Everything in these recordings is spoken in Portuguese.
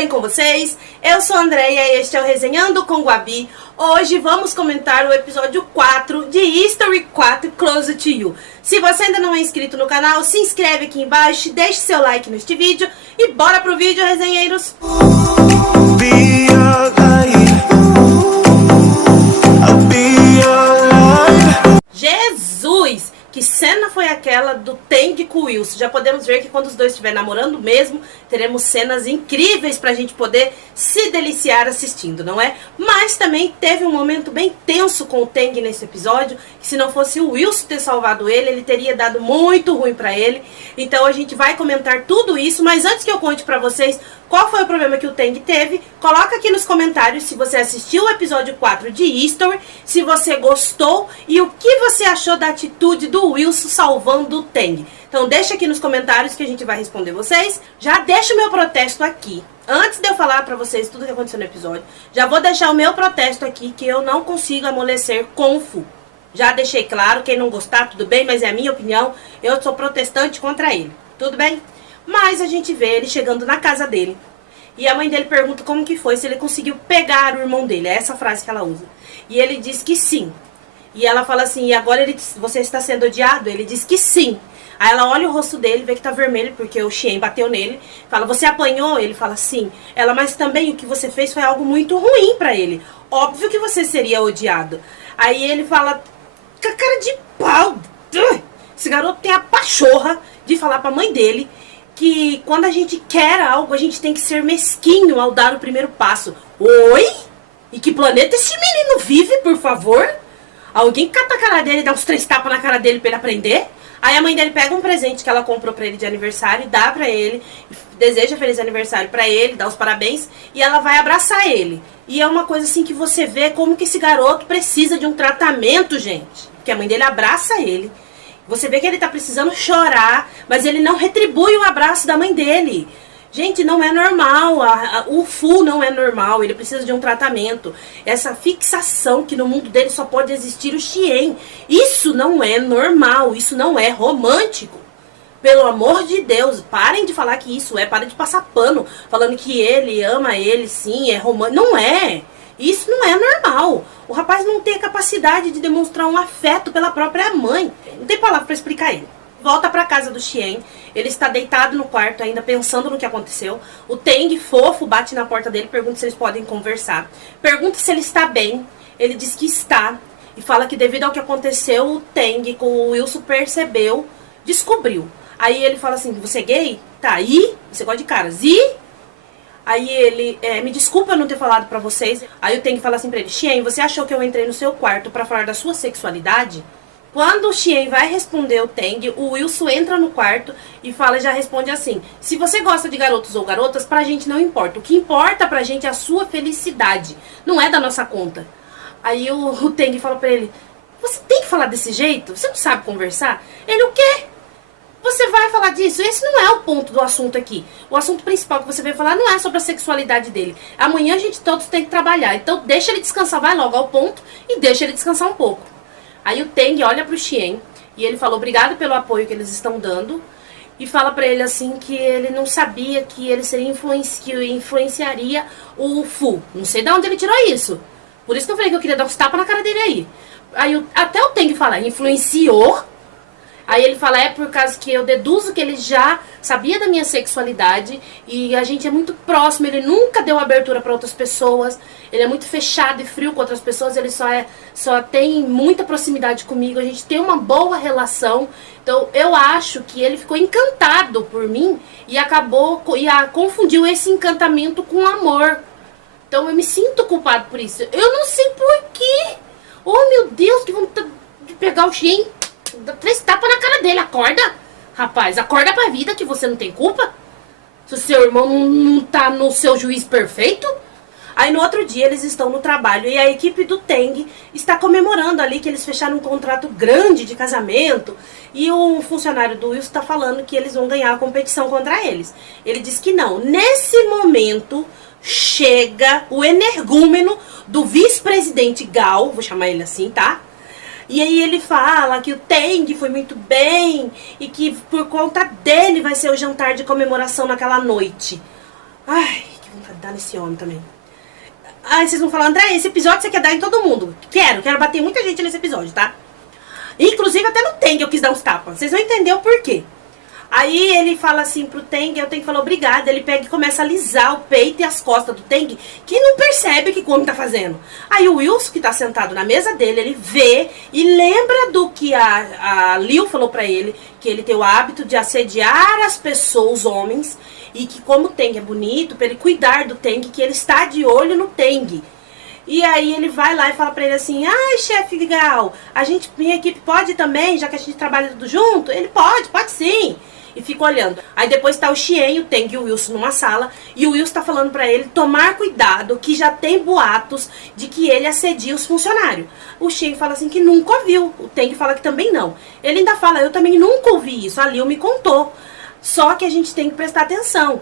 bem com vocês? Eu sou a Andréia e este é o Resenhando com Guabi. Hoje vamos comentar o episódio 4 de History 4 Closer to You. Se você ainda não é inscrito no canal, se inscreve aqui embaixo, deixe seu like neste vídeo e bora pro vídeo, resenheiros! Jesus! Que cena foi aquela do Tang com o Wilson? Já podemos ver que quando os dois estiverem namorando mesmo, teremos cenas incríveis pra gente poder se deliciar assistindo, não é? Mas também teve um momento bem tenso com o Tang nesse episódio, que se não fosse o Wilson ter salvado ele teria dado muito ruim pra ele. Então a gente vai comentar tudo isso, mas antes que eu conte pra vocês qual foi o problema que o Tang teve, coloca aqui nos comentários se você assistiu o episódio 4 de History, se você gostou e o que você achou da atitude do Wilson salvando o Tang. Então deixa aqui nos comentários que a gente vai responder vocês. Já deixa o meu protesto aqui. Antes de eu falar pra vocês tudo que aconteceu no episódio, já vou deixar o meu protesto aqui que eu não consigo amolecer com o Fu. Já deixei claro, quem não gostar, tudo bem, mas é a minha opinião. Eu sou protestante contra ele, tudo bem? Mas a gente vê ele chegando na casa dele. E a mãe dele pergunta como que foi, se ele conseguiu pegar o irmão dele. É essa frase que ela usa. E ele diz que sim. E ela fala assim, e agora você está sendo odiado? Ele diz que sim. Aí ela olha o rosto dele, vê que tá vermelho, porque o Xian bateu nele. Fala, você apanhou? Ele fala, sim. Ela, mas também o que você fez foi algo muito ruim pra ele. Óbvio que você seria odiado. Aí ele fala, com a cara de pau. Esse garoto tem a pachorra de falar pra mãe dele que quando a gente quer algo, a gente tem que ser mesquinho ao dar o primeiro passo. Oi? E que planeta esse menino vive, por favor? Alguém cata a cara dele e dá uns 3 tapas na cara dele pra ele aprender? Aí a mãe dele pega um presente que ela comprou pra ele de aniversário e dá pra ele, deseja feliz aniversário pra ele, dá os parabéns, e ela vai abraçar ele. E é uma coisa assim que você vê como que esse garoto precisa de um tratamento, gente. Porque a mãe dele abraça ele. Você vê que ele tá precisando chorar, mas ele não retribui o abraço da mãe dele. Gente, não é normal, o Fu não é normal, ele precisa de um tratamento. Essa fixação que no mundo dele só pode existir o Xian. Isso não é normal, isso não é romântico. Pelo amor de Deus, parem de falar que isso é, parem de passar pano, falando que ele ama ele, sim, é romântico. Não é. Isso não é normal. O rapaz não tem a capacidade de demonstrar um afeto pela própria mãe. Não tem palavra pra explicar ele. Volta pra casa do Xian. Ele está deitado no quarto ainda pensando no que aconteceu. O Tang, fofo, bate na porta dele, pergunta se eles podem conversar. Pergunta se ele está bem. Ele diz que está. E fala que devido ao que aconteceu, o Tang, com o Wilson, percebeu, descobriu. Aí ele fala assim, você é gay? Tá, e? Você gosta de caras? E? Aí ele, me desculpa eu não ter falado pra vocês. Aí o Tang fala assim pra ele, Xian, você achou que eu entrei no seu quarto pra falar da sua sexualidade? Quando o Xian vai responder o Tang, o Wilson entra no quarto e fala, já responde assim, se você gosta de garotos ou garotas, pra gente não importa. O que importa pra gente é a sua felicidade, não é da nossa conta. Aí o Tang fala pra ele, você tem que falar desse jeito? Você não sabe conversar? Ele, o quê? Você vai falar disso? Esse não é o ponto do assunto aqui. O assunto principal que você vai falar não é sobre a sexualidade dele. Amanhã a gente todos tem que trabalhar. Então deixa ele descansar, vai logo ao ponto e deixa ele descansar um pouco. Aí o Tang olha pro Xian e ele fala obrigado pelo apoio que eles estão dando. E fala pra ele assim que ele não sabia que ele seria que influenciaria o Fu. Não sei de onde ele tirou isso. Por isso que eu falei que eu queria dar uns tapas na cara dele aí. Aí até o Tang fala, influenciou? Aí ele fala, é por causa que eu deduzo que ele já sabia da minha sexualidade e a gente é muito próximo, ele nunca deu abertura para outras pessoas, ele é muito fechado e frio com outras pessoas, ele só tem muita proximidade comigo, a gente tem uma boa relação, então eu acho que ele ficou encantado por mim e confundiu esse encantamento com amor. Então eu me sinto culpado por isso, eu não sei porquê. Oh meu Deus, que vontade de pegar o Xian. Dá 3 tapas na cara dele, acorda, rapaz, acorda pra vida que você não tem culpa. Se o seu irmão não tá no seu juízo perfeito. Aí no outro dia eles estão no trabalho e a equipe do Tang está comemorando ali que eles fecharam um contrato grande de casamento. E o funcionário do Wilson está falando que eles vão ganhar a competição contra eles. Ele diz que não. Nesse momento chega o energúmeno do vice-presidente Gao, vou chamar ele assim, tá? E aí ele fala que o Tang foi muito bem e que por conta dele vai ser o jantar de comemoração naquela noite. Ai, que que vontade de dar nesse homem também. Aí vocês vão falar, André, esse episódio você quer dar em todo mundo. Quero bater muita gente nesse episódio, tá? Inclusive até no Teng eu quis dar uns tapas. Vocês vão entender o porquê. Aí ele fala assim pro Teng, o Teng fala obrigada. Ele pega e começa a alisar o peito e as costas do Teng, que não percebe o que o homem tá fazendo. Aí o Wilson, que tá sentado na mesa dele, ele vê e lembra do que a Liu falou pra ele, que ele tem o hábito de assediar as pessoas, os homens, e que como o Teng é bonito, pra ele cuidar do Teng, que ele está de olho no Teng. E aí ele vai lá e fala pra ele assim, ai, chefe legal, minha equipe pode também, já que a gente trabalha tudo junto? Ele pode sim. E fica olhando. Aí depois tá o Xian, o Teng e o Wilson numa sala. E o Wilson tá falando pra ele tomar cuidado, que já tem boatos de que ele assedia os funcionários. O Xian fala assim que nunca ouviu. O Teng fala que também não. Ele ainda fala, eu também nunca ouvi isso. A Liu me contou. Só que a gente tem que prestar atenção.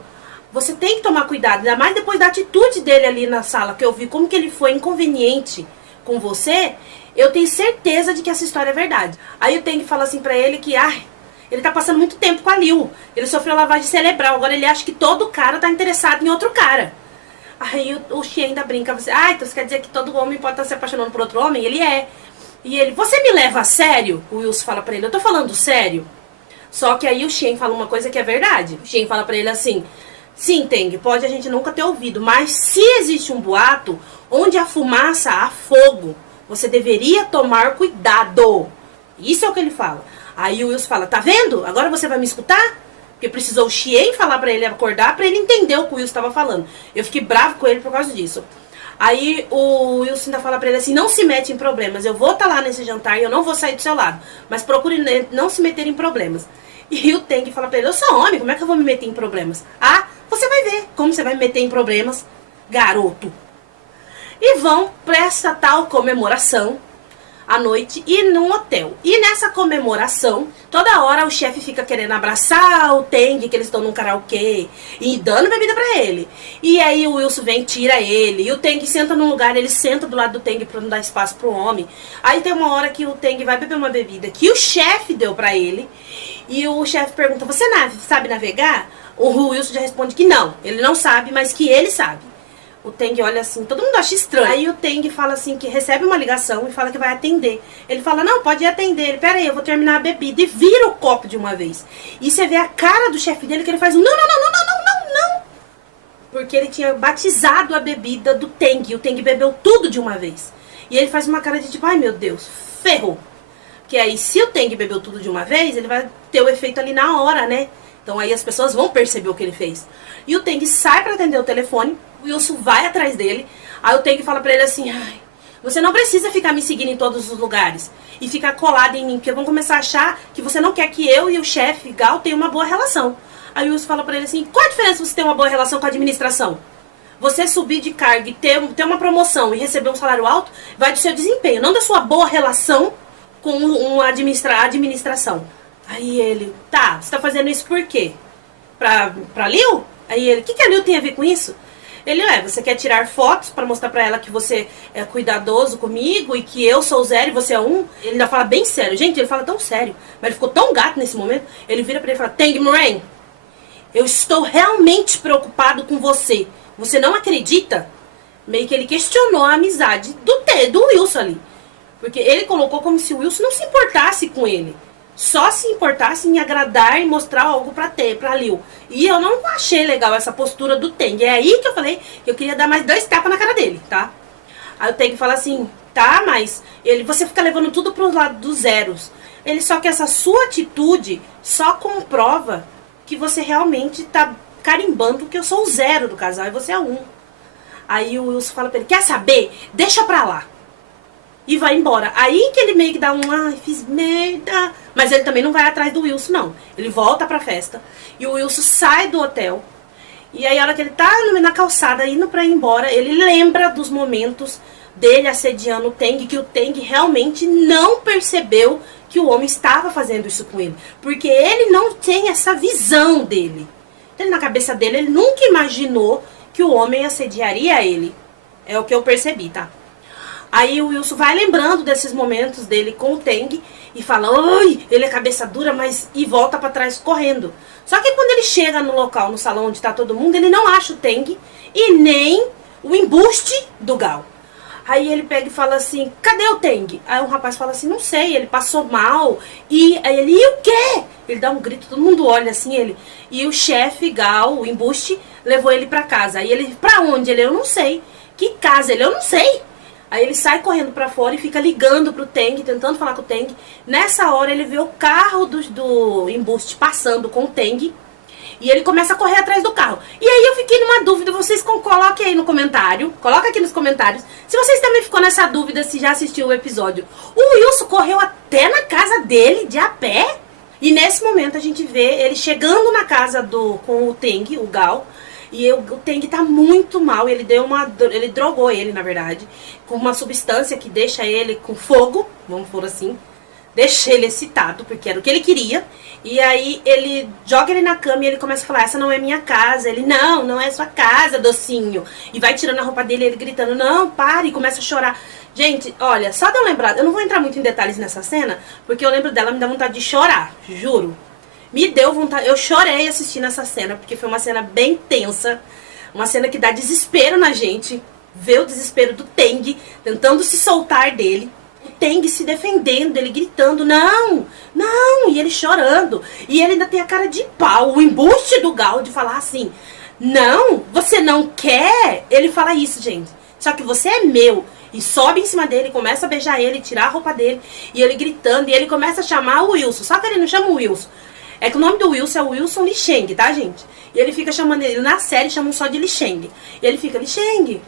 Você tem que tomar cuidado. Ainda mais depois da atitude dele ali na sala, que eu vi como que ele foi inconveniente com você. Eu tenho certeza de que essa história é verdade. Aí o Teng fala assim pra ele que, ele tá passando muito tempo com a Liu. Ele sofreu lavagem cerebral. Agora ele acha que todo cara tá interessado em outro cara. Aí o Xian ainda brinca. Então você quer dizer que todo homem pode estar se apaixonando por outro homem? Ele é. E ele, você me leva a sério? O Wilson fala pra ele, eu tô falando sério. Só que aí o Xian fala uma coisa que é verdade. O Xian fala pra ele assim, sim, Teng, pode a gente nunca ter ouvido, mas se existe um boato, onde há fumaça, há fogo. Você deveria tomar cuidado. Isso é o que ele fala. Aí o Wilson fala, tá vendo? Agora você vai me escutar? Porque precisou o Xian falar pra ele acordar, pra ele entender o que o Wilson tava falando. Eu fiquei bravo com ele por causa disso. Aí o Wilson ainda fala pra ele assim, não se mete em problemas. Eu vou estar lá nesse jantar e eu não vou sair do seu lado. Mas procure não se meter em problemas. E o Teng fala pra ele, eu sou homem, como é que eu vou me meter em problemas? Você vai ver como você vai me meter em problemas, garoto. E vão pra essa tal comemoração à noite e num hotel. E nessa comemoração, toda hora o chefe fica querendo abraçar o Teng, que eles estão num karaokê, e dando bebida pra ele. E aí o Wilson vem, tira ele, e o Teng senta num lugar, ele senta do lado do Teng pra não dar espaço pro homem. Aí tem uma hora que o Teng vai beber uma bebida que o chefe deu pra ele, e o chefe pergunta, você sabe navegar? O Wilson já responde que não, ele não sabe, mas que ele sabe. O Teng olha assim, todo mundo acha estranho. Aí o Teng fala assim, que recebe uma ligação e fala que vai atender. Ele fala, não, pode ir atender. Ele, pera aí, eu vou terminar a bebida. E vira o copo de uma vez. E você vê a cara do chefe dele, que ele faz um, não. Porque ele tinha batizado a bebida do Teng. E o Teng bebeu tudo de uma vez. E ele faz uma cara de tipo, ai meu Deus, ferrou. Porque aí, se o Teng bebeu tudo de uma vez, ele vai ter o efeito ali na hora, né? Então aí as pessoas vão perceber o que ele fez. E o Teng sai pra atender o telefone. O Wilson vai atrás dele. Aí o Teng fala pra ele assim, você não precisa ficar me seguindo em todos os lugares e ficar colado em mim, porque vão começar a achar que você não quer que eu e o chefe Gal tenham uma boa relação. Aí o Wilson fala pra ele assim, qual a diferença você ter uma boa relação com a administração? Você subir de cargo e ter uma promoção e receber um salário alto, vai do seu desempenho, não da sua boa relação com a administração. Aí ele, tá, você tá fazendo isso por quê? Pra Liu? Aí ele, o que a Liu tem a ver com isso? Ele, você quer tirar fotos pra mostrar pra ela que você é cuidadoso comigo e que eu sou o 0 e você é 1? Ele ainda fala bem sério. Gente, ele fala tão sério, mas ele ficou tão gato nesse momento. Ele vira pra ele e fala, Teng Moraine, eu estou realmente preocupado com você. Você não acredita? Meio que ele questionou a amizade do Wilson ali. Porque ele colocou como se o Wilson não se importasse com ele. Só se importasse em agradar e mostrar algo pra Liu. E eu não achei legal essa postura do Teng. É aí que eu falei que eu queria dar mais 2 tapas na cara dele, tá? Aí o Teng fala assim, tá, mas você fica levando tudo pro lado dos zeros. Ele só que essa sua atitude só comprova que você realmente tá carimbando que eu sou o 0 do casal e você é 1. Aí o Wilson fala pra ele, quer saber? Deixa pra lá. E vai embora. Aí que ele meio que dá fiz merda. Mas ele também não vai atrás do Wilson, não. Ele volta pra festa. E o Wilson sai do hotel. E aí a hora que ele tá na calçada, indo pra ir embora, ele lembra dos momentos dele assediando o Teng, que o Teng realmente não percebeu que o homem estava fazendo isso com ele. Porque ele não tem essa visão dele. Então, na cabeça dele, ele nunca imaginou que o homem assediaria ele. É o que eu percebi, tá? Aí o Wilson vai lembrando desses momentos dele com o Teng e fala, oi, ele é cabeça dura, mas e volta pra trás correndo. Só que quando ele chega no local, no salão onde tá todo mundo, ele não acha o Teng e nem o embuste do Gao. Aí ele pega e fala assim, cadê o Teng? Aí o rapaz fala assim, não sei, ele passou mal. E aí ele, e o quê? Ele dá um grito, todo mundo olha assim, ele. E o chefe Gao, o embuste, levou ele pra casa. Aí ele, pra onde? Ele, eu não sei. Que casa? Ele, eu não sei. Aí ele sai correndo pra fora e fica ligando pro Teng, tentando falar com o Teng. Nessa hora ele vê o carro do embuste passando com o Teng. E ele começa a correr atrás do carro. E aí eu fiquei numa dúvida, vocês coloquem aí no comentário. Coloca aqui nos comentários. Se vocês também ficou nessa dúvida, se já assistiu o episódio. O Wilson correu até na casa dele, de a pé. E nesse momento a gente vê ele chegando na casa com o Teng, o Gao. E o Teng tá muito mal, ele drogou ele, na verdade, com uma substância que deixa ele com fogo, vamos por assim, deixa ele excitado, porque era o que ele queria. E aí ele joga ele na cama e ele começa a falar, essa não é minha casa. Ele, não é sua casa, docinho. E vai tirando a roupa dele, ele gritando, não, pare, e começa a chorar. Gente, olha, só de eu lembrar, eu não vou entrar muito em detalhes nessa cena, porque eu lembro dela, me dá vontade de chorar, juro. Me deu vontade, eu chorei assistindo essa cena, porque foi uma cena bem tensa, uma cena que dá desespero na gente, ver o desespero do Teng, tentando se soltar dele, o Teng se defendendo, ele gritando, não, e ele chorando, e ele ainda tem a cara de pau, o embuste do Gao de falar assim, não, você não quer? Ele fala isso, gente, só que você é meu, e sobe em cima dele, começa a beijar ele, tirar a roupa dele, e ele gritando, e ele começa a chamar o Wilson, só que ele não chama o Wilson. É que o nome do Wilson é o Wilson Lisheng, tá, gente? E ele fica chamando ele, na série chamam só de Lisheng. E ele fica, Lisheng.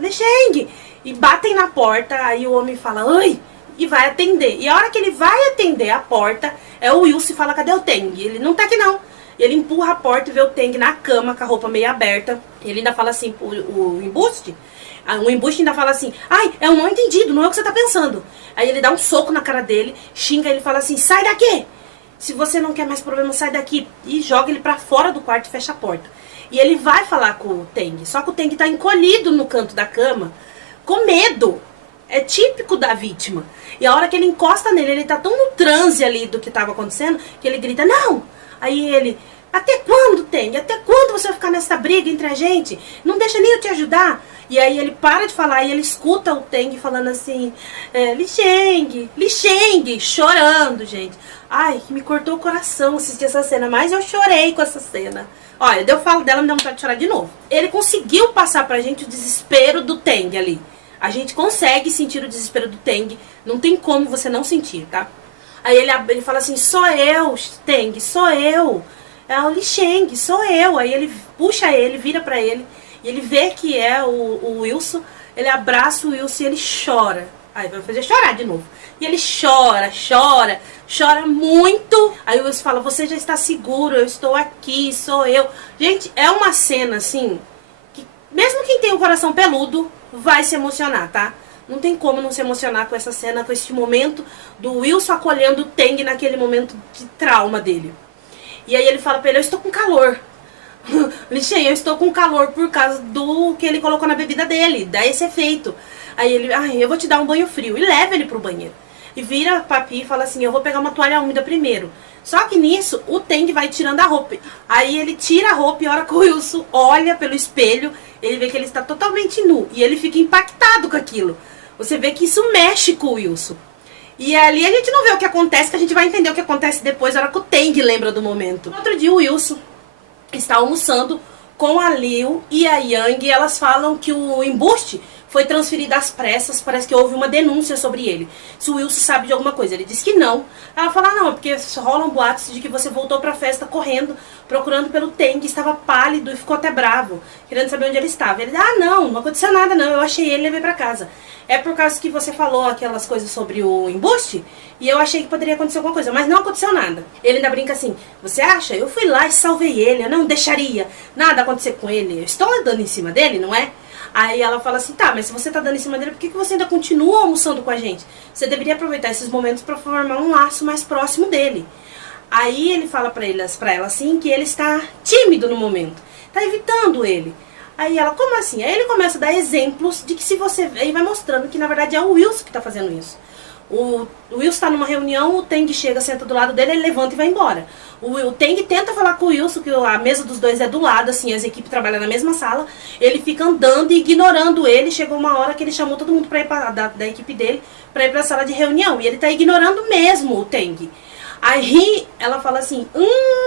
E batem na porta, aí o homem fala, oi, e vai atender. E a hora que ele vai atender a porta, é o Wilson e fala, cadê o Teng? Ele não tá aqui não. Ele empurra a porta e vê o Teng na cama, com a roupa meio aberta. Ele ainda fala assim, o embuste ainda fala assim, ai, é um mal entendido, não é o que você tá pensando. Aí ele dá um soco na cara dele, xinga, ele fala assim, sai daqui! Se você não quer mais problema, sai daqui. E joga ele pra fora do quarto e fecha a porta. E ele vai falar com o Teng. Só que o Teng tá encolhido no canto da cama, com medo. É típico da vítima. E a hora que ele encosta nele, ele tá tão no transe ali do que tava acontecendo, que ele grita, não! Aí ele, até quando, Teng? Até quando você vai ficar nessa briga entre a gente? Não deixa nem eu te ajudar. E aí ele para de falar e ele escuta o Teng falando assim, Lisheng, chorando, gente. Ai, que me cortou o coração assistir essa cena, mas eu chorei com essa cena. Olha, eu falo dela, me dá vontade de chorar de novo. Ele conseguiu passar pra gente o desespero do Teng ali. A gente consegue sentir o desespero do Teng, não tem como você não sentir, tá? Aí ele fala assim, sou eu, Teng, sou eu. É o Lisheng, sou eu. Aí ele puxa ele, vira pra ele, e ele vê que é o Wilson, ele abraça o Wilson e ele chora. Aí vai fazer chorar de novo. E ele chora muito. Aí o Wilson fala, você já está seguro, eu estou aqui, sou eu. Gente, é uma cena assim, que mesmo quem tem um coração peludo vai se emocionar, tá? Não tem como não se emocionar com essa cena, com esse momento do Wilson acolhendo o Teng naquele momento de trauma dele. E aí ele fala pra ele, eu estou com calor. Lixei, eu estou com calor por causa do que ele colocou na bebida dele, dá esse efeito. Aí ele, eu vou te dar um banho frio. E leva ele pro banheiro. E vira pra Pi e fala assim, eu vou pegar uma toalha úmida primeiro. Só que nisso, o Teng vai tirando a roupa. Aí ele tira a roupa e a hora que o Wilson olha pelo espelho, ele vê que ele está totalmente nu. E ele fica impactado com aquilo. Você vê que isso mexe com o Wilson. E ali a gente não vê o que acontece, que a gente vai entender o que acontece depois, na hora que o Teng lembra do momento. No outro dia, o Wilson está almoçando com a Liu e a Yang. E elas falam que o embuste foi transferido às pressas, parece que houve uma denúncia sobre ele. Se o Wilson sabe de alguma coisa, ele diz que não. Ela fala, não, porque rolam boatos de que você voltou pra festa correndo, procurando pelo Teng, estava pálido e ficou até bravo, querendo saber onde ele estava. Ele, não aconteceu nada não, eu achei ele e levei pra casa. É por causa que você falou aquelas coisas sobre o embuste, e eu achei que poderia acontecer alguma coisa, mas não aconteceu nada. Ele ainda brinca assim, você acha? Eu fui lá e salvei ele, eu não deixaria nada acontecer com ele, eu estou andando em cima dele, não é? Aí ela fala assim, tá, mas se você tá dando em cima dele, por que você ainda continua almoçando com a gente? Você deveria aproveitar esses momentos pra formar um laço mais próximo dele. Aí ele fala pra ela assim, que ele está tímido no momento, tá evitando ele. Aí ela, como assim? Aí ele começa a dar exemplos de que se você... Aí vai mostrando que na verdade é o Wilson que tá fazendo isso. O Wilson tá numa reunião, o Teng chega, senta do lado dele, ele levanta e vai embora. O Teng tenta falar com o Wilson, que a mesa dos dois é do lado, assim, as equipes trabalham na mesma sala. Ele fica andando e ignorando ele. Chegou uma hora que ele chamou todo mundo pra ir da equipe dele pra ir pra sala de reunião. E ele tá ignorando mesmo o Teng. Aí ela fala assim,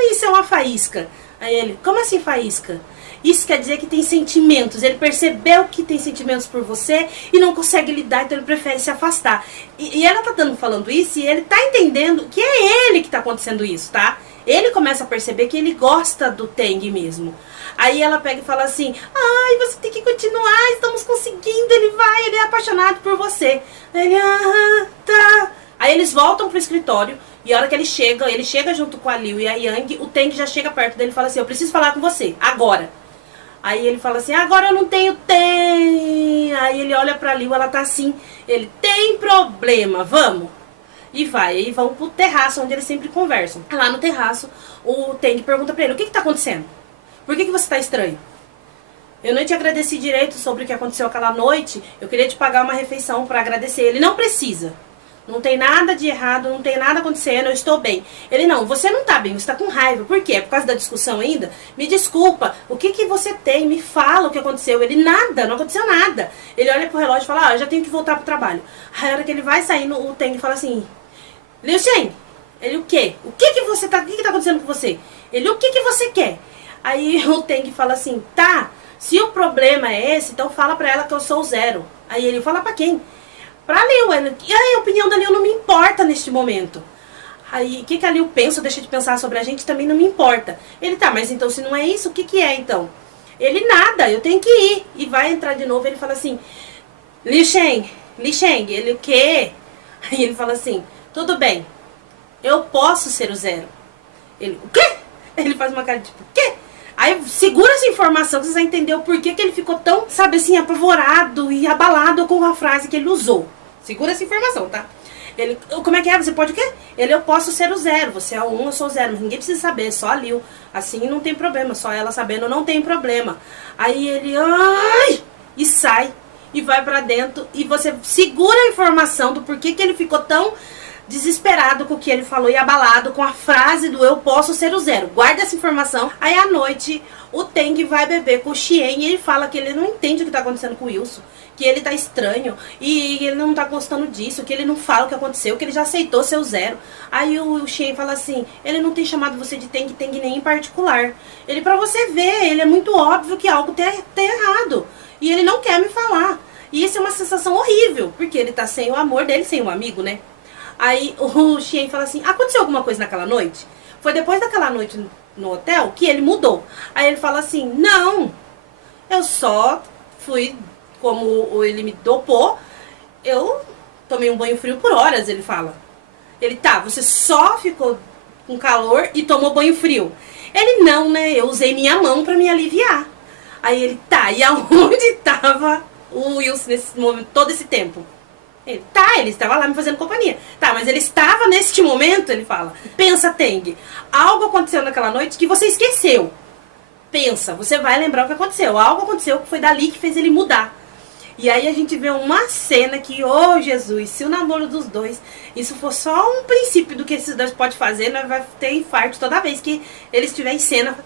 isso é uma faísca. Aí ele, como assim faísca? Isso quer dizer que tem sentimentos. Ele percebeu que tem sentimentos por você e não consegue lidar, então ele prefere se afastar. E ela tá falando isso e ele tá entendendo que é ele que tá acontecendo isso, tá? Ele começa a perceber que ele gosta do Teng mesmo. Aí ela pega e fala assim, ai, você tem que continuar, estamos conseguindo, ele é apaixonado por você. Aí ele, tá. Aí eles voltam pro escritório e a hora que ele chega junto com a Liu e a Yang, o Teng já chega perto dele e fala assim, eu preciso falar com você, agora. Aí ele fala assim, agora eu não tenho tempo. Aí ele olha pra Liu, ela tá assim, ele, tem problema, vamos. E vai, aí vão pro terraço, onde eles sempre conversam. Lá no terraço, o Teng pergunta pra ele, o que tá acontecendo? Por que você tá estranho? Eu não te agradeci direito sobre o que aconteceu aquela noite, eu queria te pagar uma refeição pra agradecer. Ele, não precisa. Não tem nada de errado, não tem nada acontecendo, eu estou bem. Ele, não, você não tá bem, você tá com raiva. Por quê? É por causa da discussão ainda? Me desculpa, o que você tem? Me fala o que aconteceu. Ele, nada, não aconteceu nada. Ele olha pro relógio e fala, eu já tenho que voltar pro trabalho. Aí a hora que ele vai saindo, o Teng fala assim, Liu Shen, ele, o quê? O que tá acontecendo com você? Ele, o que você quer? Aí o Teng fala assim, tá, se o problema é esse, então fala pra ela que eu sou o Zero. Aí ele, fala pra quem? Pra Liu, e aí a opinião da Liu não me importa neste momento. Aí o que a Liu pensa, deixa de pensar sobre a gente, também não me importa. Ele, tá, mas então se não é isso, o que é então? Ele, nada, eu tenho que ir. E vai entrar de novo, ele fala assim, Li Sheng, ele, o quê? Aí ele fala assim, tudo bem, eu posso ser o Zero. Ele, o quê? Ele faz uma cara de tipo, o quê? Aí segura essa informação que você vai entender o porquê que ele ficou tão, sabe assim, apavorado e abalado com a frase que ele usou. Segura essa informação, tá? Ele, como é que é? Você pode o quê? Ele, eu posso ser o Zero, você é o 1, eu sou o Zero, mas ninguém precisa saber, só a Liu. Assim não tem problema, só ela sabendo não tem problema. Aí ele, ai! E sai, e vai pra dentro, e você segura a informação do porquê que ele ficou tão desesperado com o que ele falou e abalado com a frase do eu posso ser o Zero. Guarda essa informação. Aí à noite o Teng vai beber com o Xian e ele fala que ele não entende o que tá acontecendo com o Wilson, que ele tá estranho e ele não tá gostando disso, que ele não fala o que aconteceu, que ele já aceitou ser o Zero. Aí o Xian fala assim, ele não tem chamado você de Teng nem em particular. Ele, pra você ver, ele é muito óbvio que algo tá errado e ele não quer me falar. E isso é uma sensação horrível, porque ele tá sem o amor dele, sem o amigo, né? Aí o Xian fala assim, aconteceu alguma coisa naquela noite? Foi depois daquela noite no hotel que ele mudou. Aí ele fala assim, não, eu só fui, como ele me dopou, eu tomei um banho frio por horas, ele fala. Ele, tá, você só ficou com calor e tomou banho frio. Ele, não, né, eu usei minha mão pra me aliviar. Aí ele, tá, e aonde tava o Wilson nesse momento, todo esse tempo? Ele, tá, ele estava lá me fazendo companhia. Tá, mas ele estava neste momento, ele fala. Pensa, Teng, algo aconteceu naquela noite que você esqueceu. Pensa, você vai lembrar o que aconteceu. Algo aconteceu que foi dali que fez ele mudar. E aí a gente vê uma cena que, oh Jesus, se o namoro dos dois, isso for só um princípio do que esses dois podem fazer, nós vai ter infarto toda vez que eles estiverem em cena.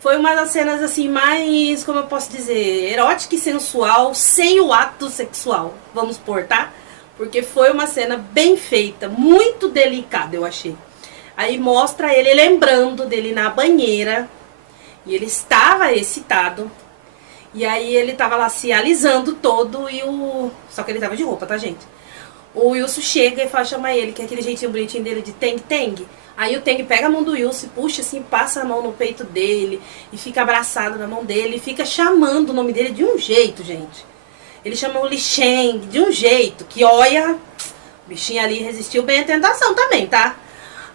Foi uma das cenas assim mais, como eu posso dizer, erótica e sensual, sem o ato sexual, vamos pôr, tá? Porque foi uma cena bem feita, muito delicada, eu achei. Aí mostra ele lembrando dele na banheira, e ele estava excitado, e aí ele estava lá se alisando todo, e só que ele estava de roupa, tá, gente? O Wilson chega e fala, chama ele, que é aquele jeitinho bonitinho dele de Teng. Aí o Teng pega a mão do Wilson, puxa assim, passa a mão no peito dele e fica abraçado na mão dele e fica chamando o nome dele de um jeito, gente. Ele chama o Li Sheng de um jeito que, olha, o bichinho ali resistiu bem à tentação também, tá?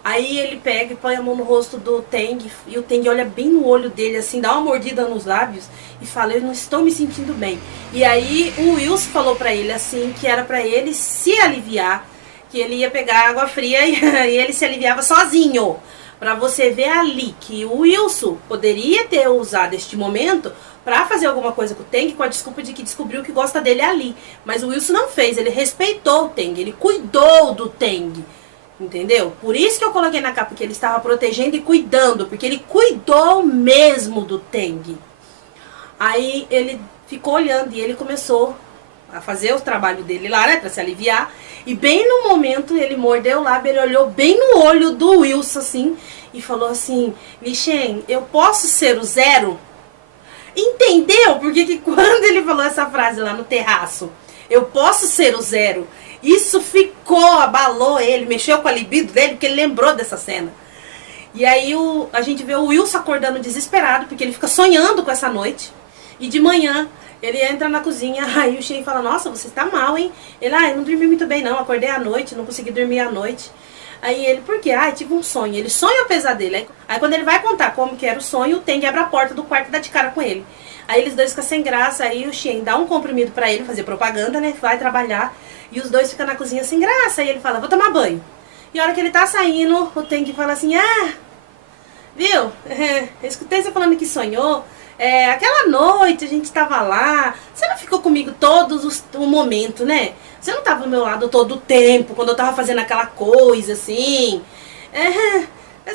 Aí ele pega e põe a mão no rosto do Teng e o Teng olha bem no olho dele, assim, dá uma mordida nos lábios e fala, eu não estou me sentindo bem. E aí o Wilson falou pra ele, assim, que era pra ele se aliviar, que ele ia pegar água fria e ele se aliviava sozinho. Pra você ver ali que o Wilson poderia ter usado este momento pra fazer alguma coisa com o Teng, com a desculpa de que descobriu que gosta dele ali. Mas o Wilson não fez, ele respeitou o Teng, ele cuidou do Teng. Entendeu? Por isso que eu coloquei na capa que ele estava protegendo e cuidando, porque ele cuidou mesmo do Teng. Aí ele ficou olhando e ele começou a fazer o trabalho dele lá, né, pra se aliviar. E bem no momento ele mordeu o lábio, ele olhou bem no olho do Wilson assim e falou assim: Li-Shen, eu posso ser o zero? Entendeu? Porque que quando ele falou essa frase lá no terraço, eu posso ser o zero, isso ficou, abalou ele, mexeu com a libido dele, porque ele lembrou dessa cena. E aí a gente vê o Wilson acordando desesperado, porque ele fica sonhando com essa noite. E de manhã ele entra na cozinha, aí o Shen fala: nossa, você tá mal, hein? Ele: eu não dormi muito bem não, acordei à noite, não consegui dormir à noite. Aí ele: por quê? Tive um sonho. Ele sonha o pesadelo. Aí quando ele vai contar como que era o sonho, o Teng abre a porta do quarto e dá de cara com ele. Aí eles dois ficam sem graça, aí o Shen dá um comprimido pra ele, fazer propaganda, né? Vai trabalhar, e os dois ficam na cozinha sem graça. Aí ele fala: vou tomar banho. E a hora que ele tá saindo, o Teng fala assim: viu? Eu escutei você falando que sonhou. Aquela noite a gente tava lá, você não ficou comigo o momento, né? Você não tava do meu lado todo o tempo, quando eu tava fazendo aquela coisa, assim.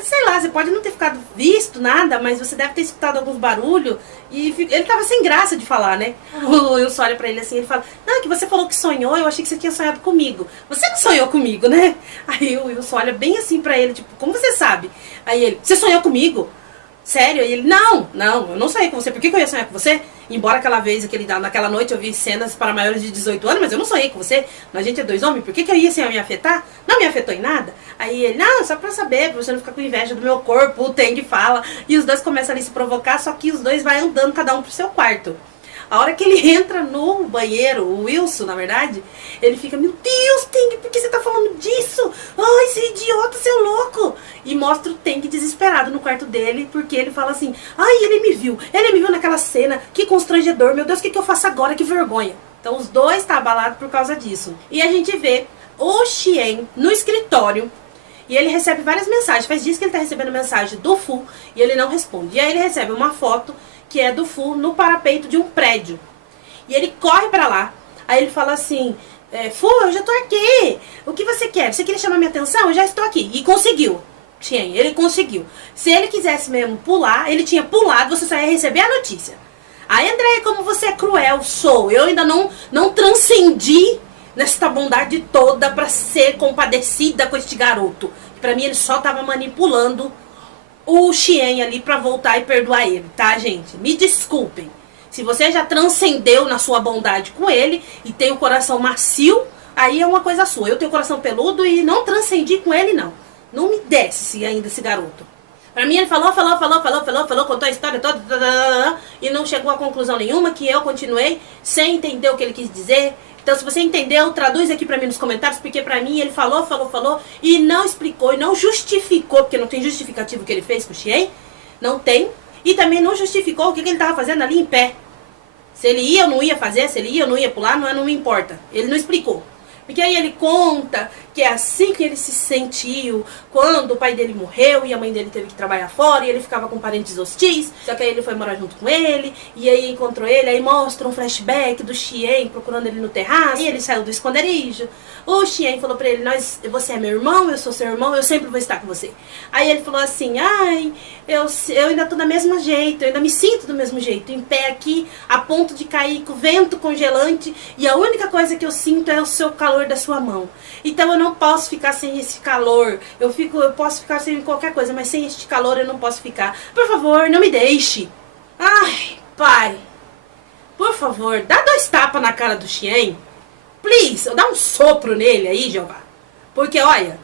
Sei lá, você pode não ter ficado visto nada, mas você deve ter escutado alguns barulhos. E ele tava sem graça de falar, né? O Wilson olha pra ele assim, ele fala: não, que você falou que sonhou, eu achei que você tinha sonhado comigo. Você não sonhou comigo, né? Aí o Wilson olha bem assim pra ele, tipo: como você sabe? Aí ele: você sonhou comigo? Sério? E ele: não, eu não sonhei com você. Por que eu ia sonhar com você? Embora aquela vez, naquela noite, eu vi cenas para maiores de 18 anos, mas eu não sonhei com você. A gente é dois homens, por que eu ia me afetar? Não me afetou em nada. Aí ele: não, só pra saber, pra você não ficar com inveja do meu corpo. O Teng fala. E os dois começam ali a se provocar, só que os dois vai andando, cada um pro seu quarto. A hora que ele entra no banheiro, o Wilson, na verdade, ele fica: meu Deus, Teng, por que você tá falando disso? Ai, você é idiota, você é louco. E mostra o Teng desesperado no quarto dele, porque ele fala assim: ai, ele me viu naquela cena, que constrangedor, meu Deus, o que eu faço agora, que vergonha. Então os dois tá abalados por causa disso. E a gente vê o Shen no escritório, e ele recebe várias mensagens. Faz dias que ele tá recebendo mensagem do Fu e ele não responde. E aí ele recebe uma foto que é do Fu no parapeito de um prédio. E ele corre pra lá. Aí ele fala assim: Fu, eu já tô aqui. O que você quer? Você queria chamar minha atenção? Eu já estou aqui. E conseguiu. Shen, ele conseguiu. Se ele quisesse mesmo pular, ele tinha pulado, você só ia receber a notícia. Aí, Andréia, como você é cruel, sou. Eu ainda não transcendi nesta bondade toda pra ser compadecida com este garoto. Pra mim, ele só tava manipulando o Shen ali pra voltar e perdoar ele, tá, gente? Me desculpem. Se você já transcendeu na sua bondade com ele e tem o coração macio, aí é uma coisa sua. Eu tenho o coração peludo e não transcendi com ele, não. Não me desce ainda esse garoto. Pra mim ele falou, contou a história toda e não chegou a conclusão nenhuma, que eu continuei sem entender o que ele quis dizer. Então, se você entendeu, traduz aqui pra mim nos comentários, porque pra mim ele falou e não explicou e não justificou, porque não tem justificativo que ele fez com o Shen, não tem, e também não justificou o que ele tava fazendo ali em pé. Se ele ia ou não ia fazer, se ele ia ou não ia pular, não me importa. Ele não explicou. Porque aí ele conta que é assim que ele se sentiu quando o pai dele morreu e a mãe dele teve que trabalhar fora e ele ficava com parentes hostis. Só que aí ele foi morar junto com ele e aí encontrou ele, aí mostra um flashback do Shen procurando ele no terraço. E ele saiu do esconderijo. O Shen falou pra ele: você é meu irmão, eu sou seu irmão, eu sempre vou estar com você. Aí ele falou assim: ai, eu ainda tô do mesmo jeito, eu ainda me sinto do mesmo jeito, em pé aqui, a ponto de cair com vento congelante, e a única coisa que eu sinto é o seu calor da sua mão. Então eu não posso ficar sem esse calor. Eu posso ficar sem qualquer coisa, mas sem este calor eu não posso ficar. Por favor, não me deixe. Ai, pai, por favor, dá 2 tapas na cara do Shen. Please, dá um sopro nele aí, Jeová. Porque, olha,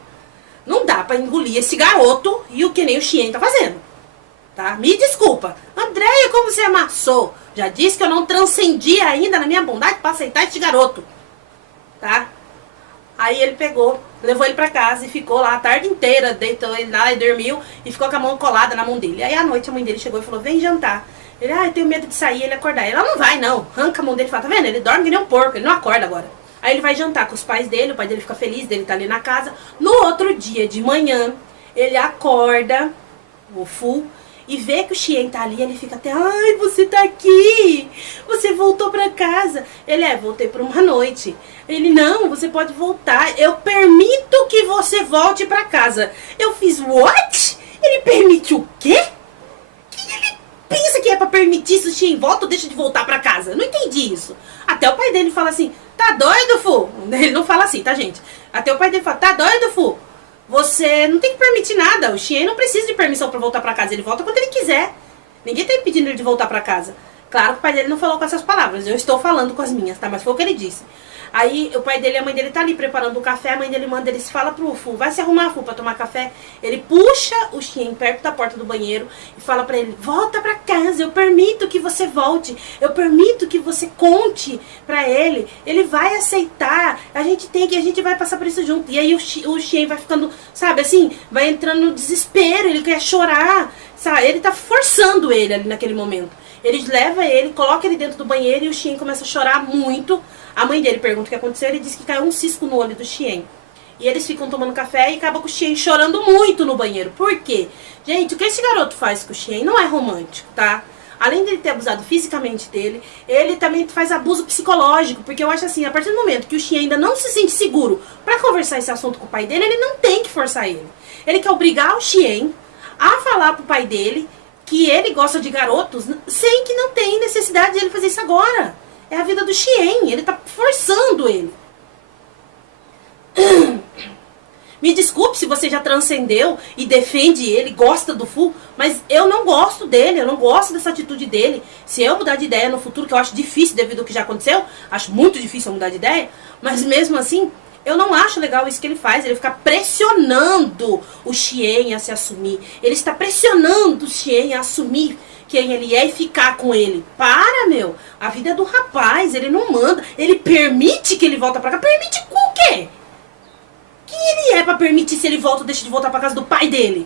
não dá pra engolir esse garoto e o que nem o Shen tá fazendo. Tá? Me desculpa. Andréia, como você amassou? Já disse que eu não transcendi ainda na minha bondade pra aceitar este garoto. Tá? Aí ele pegou, levou ele pra casa e ficou lá a tarde inteira, deitou ele lá e dormiu e ficou com a mão colada na mão dele. Aí à noite a mãe dele chegou e falou: vem jantar. Ele: eu tenho medo de sair e ele acordar. Ela: não vai não, arranca a mão dele e fala: tá vendo? Ele dorme que nem um porco, ele não acorda agora. Aí ele vai jantar com os pais dele, o pai dele fica feliz dele estar ali na casa. No outro dia de manhã, Ele acorda, o Fu, e vê que o Xian tá ali, ele fica até, ai, você tá aqui, você voltou pra casa. Ele, voltei por uma noite. Ele, não, você pode voltar, eu permito que você volte pra casa. Eu fiz, what? Ele permite o quê? Que ele pensa que é pra permitir se o Xian volta ou deixa de voltar pra casa? Eu não entendi isso. Até o pai dele fala assim, tá doido, Fu? Ele não fala assim, tá, gente? Até o pai dele fala, tá doido, Fu? Você não tem que permitir nada. O Xian não precisa de permissão pra voltar pra casa. Ele volta quando ele quiser. Ninguém tá impedindo ele de voltar pra casa. Claro que o pai dele não falou com essas palavras. Eu estou falando com as minhas, tá? Mas foi o que ele disse. Aí o pai dele e a mãe dele tá ali preparando o café. A mãe dele manda, eles fala pro Fu, vai se arrumar, Fu, pra tomar café. Ele puxa o Xian perto da porta do banheiro e fala pra ele, volta pra casa, eu permito que você volte. Eu permito que você conte pra ele. Ele vai aceitar. A gente vai passar por isso junto. E aí o Xian vai ficando, sabe, assim, vai entrando no desespero, ele quer chorar, sabe? Ele tá forçando ele ali naquele momento. Eles levam ele, colocam ele dentro do banheiro e o Xian começa a chorar muito. A mãe dele pergunta o que aconteceu, ele diz que caiu um cisco no olho do Xian. E eles ficam tomando café e acaba com o Xian chorando muito no banheiro. Por quê? Gente, o que esse garoto faz com o Xian não é romântico, tá? Além dele ter abusado fisicamente dele, ele também faz abuso psicológico. Porque eu acho assim, a partir do momento que o Xian ainda não se sente seguro pra conversar esse assunto com o pai dele, ele não tem que forçar ele. Ele quer obrigar o Xian a falar pro pai dele que ele gosta de garotos, sem que não tem necessidade de ele fazer isso agora. É a vida do Xian, ele tá forçando ele. Me desculpe se você já transcendeu e defende ele, gosta do Fu, mas eu não gosto dele, eu não gosto dessa atitude dele. Se eu mudar de ideia no futuro, que eu acho difícil devido ao que já aconteceu, acho muito difícil eu mudar de ideia, mas mesmo assim, eu não acho legal isso que ele faz. Ele fica pressionando o Xian a se assumir. Ele está pressionando o Xian a assumir quem ele é e ficar com ele. Para, meu. A vida é do rapaz. Ele não manda. Ele permite que ele volta pra cá. Permite com o quê? Quem ele é pra permitir se ele volta ou deixa de voltar pra casa do pai dele?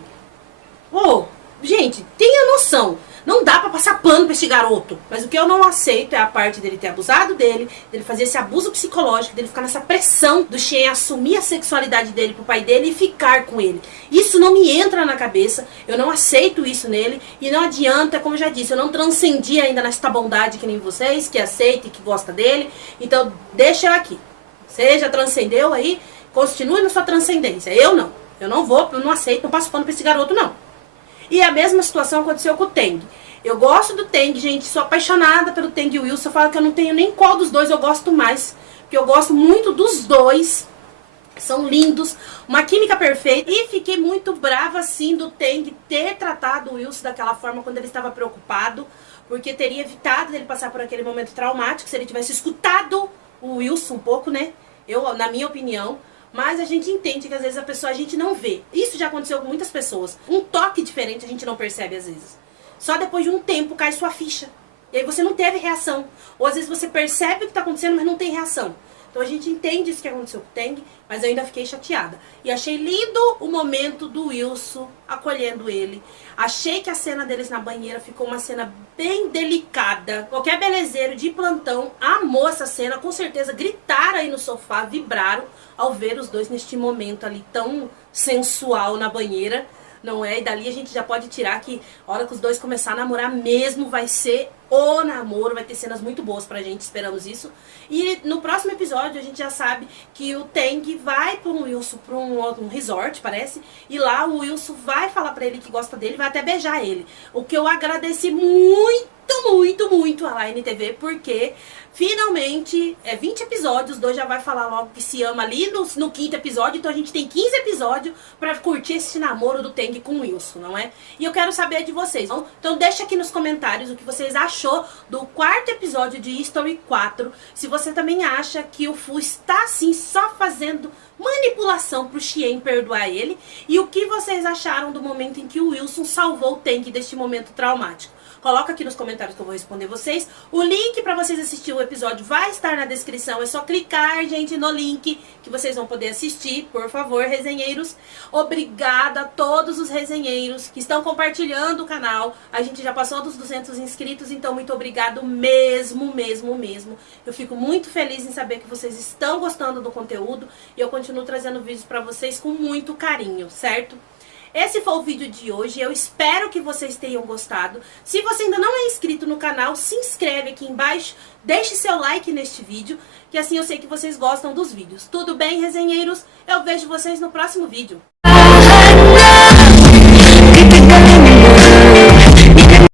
Ô, gente, tenha noção. Não dá pra passar pano pra esse garoto. Mas o que eu não aceito é a parte dele ter abusado dele fazer esse abuso psicológico, dele ficar nessa pressão do Xian assumir a sexualidade dele pro pai dele e ficar com ele. Isso não me entra na cabeça, eu não aceito isso nele e não adianta, como eu já disse, eu não transcendi ainda nesta bondade que nem vocês, que aceita e que gosta dele. Então deixa eu aqui. Você já transcendeu aí, continue na sua transcendência. Eu não. Eu não aceito, não passo pano pra esse garoto não. E a mesma situação aconteceu com o Teng. Eu gosto do Teng, gente, sou apaixonada pelo Teng e o Wilson. Eu falo que eu não tenho nem qual dos dois eu gosto mais. Porque eu gosto muito dos dois. São lindos, uma química perfeita. E fiquei muito brava, assim, do Teng ter tratado o Wilson daquela forma quando ele estava preocupado. Porque teria evitado ele passar por aquele momento traumático se ele tivesse escutado o Wilson um pouco, né? Na minha opinião. Mas a gente entende que às vezes a gente não vê. Isso já aconteceu com muitas pessoas. Um toque diferente a gente não percebe às vezes. Só depois de um tempo cai sua ficha. E aí você não teve reação. Ou às vezes você percebe o que está acontecendo, mas não tem reação. Então a gente entende isso que aconteceu com o Teng, mas eu ainda fiquei chateada. E achei lindo o momento do Wilson acolhendo ele. Achei que a cena deles na banheira ficou uma cena bem delicada. Qualquer belezeiro de plantão amou essa cena. Com certeza gritaram aí no sofá, vibraram ao ver os dois neste momento ali tão sensual na banheira. Não é? E dali a gente já pode tirar que a hora que os dois começarem a namorar mesmo vai ser o namoro, vai ter cenas muito boas pra gente, esperamos isso. E no próximo episódio a gente já sabe que o Teng vai pro Wilson pra um resort, parece, e lá o Wilson vai falar pra ele que gosta dele, vai até beijar ele. O que eu agradeci muito a Line TV, porque finalmente, 20 episódios, os dois já vai falar logo que se ama ali no 5º episódio, então a gente tem 15 episódios pra curtir esse namoro do Teng com o Wilson, não é? E eu quero saber de vocês, então deixa aqui nos comentários o que vocês achou do 4º episódio de History 4, se você também acha que o Fu está assim só fazendo manipulação pro Xian perdoar ele, e o que vocês acharam do momento em que o Wilson salvou o Teng deste momento traumático. Coloca aqui nos comentários que eu vou responder vocês. O link para vocês assistir o episódio vai estar na descrição. É só clicar, gente, no link que vocês vão poder assistir. Por favor, resenheiros. Obrigada a todos os resenheiros que estão compartilhando o canal. A gente já passou dos 200 inscritos, então muito obrigado mesmo. Eu fico muito feliz em saber que vocês estão gostando do conteúdo e eu continuo trazendo vídeos para vocês com muito carinho, certo? Esse foi o vídeo de hoje, eu espero que vocês tenham gostado. Se você ainda não é inscrito no canal, se inscreve aqui embaixo, deixe seu like neste vídeo, que assim eu sei que vocês gostam dos vídeos. Tudo bem, resenheiros? Eu vejo vocês no próximo vídeo.